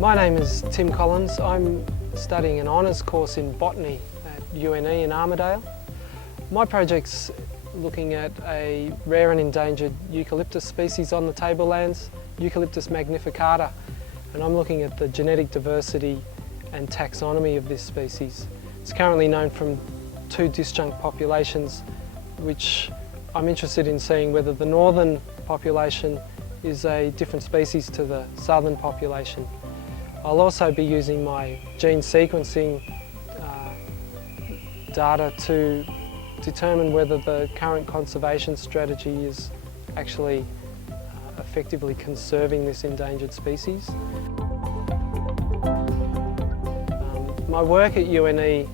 My name is Tim Collins. I'm studying an honours course in botany at UNE in Armidale. My project's looking at a rare and endangered eucalyptus species on the tablelands, Eucalyptus Magnificata, and I'm looking at the genetic diversity and taxonomy of this species. It's currently known from 2 disjunct populations, which I'm interested in seeing whether the northern population is a different species to the southern population. I'll also be using my gene sequencing data to determine whether the current conservation strategy is actually effectively conserving this endangered species. My work at UNE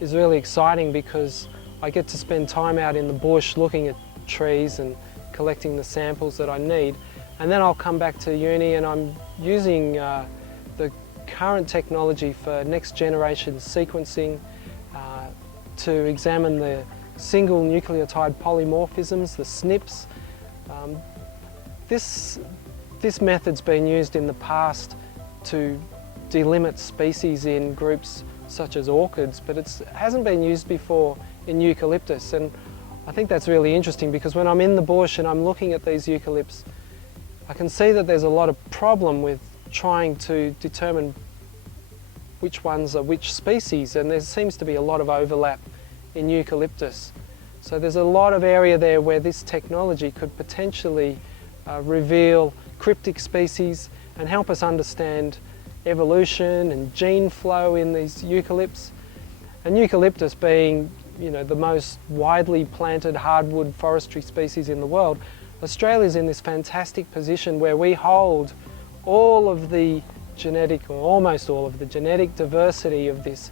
is really exciting because I get to spend time out in the bush looking at trees and collecting the samples that I need, and then I'll come back to uni and I'm using the current technology for next generation sequencing to examine the single nucleotide polymorphisms, the SNPs. This method's been used in the past to delimit species in groups such as orchids, but it hasn't been used before in eucalyptus, and I think that's really interesting because when I'm in the bush and I'm looking at these eucalypts, I can see that there's a lot of problem with trying to determine which ones are which species, and there seems to be a lot of overlap in eucalyptus. So there's a lot of area there where this technology could potentially reveal cryptic species and help us understand evolution and gene flow in these eucalypts. And eucalyptus being, you know, the most widely planted hardwood forestry species in the world, Australia's in this fantastic position where we hold all of the genetic, or almost all of the genetic diversity of this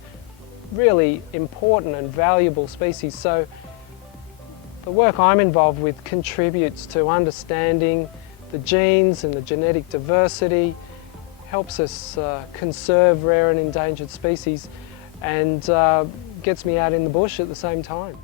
really important and valuable species. So the work I'm involved with contributes to understanding the genes and the genetic diversity, helps us conserve rare and endangered species, and gets me out in the bush at the same time.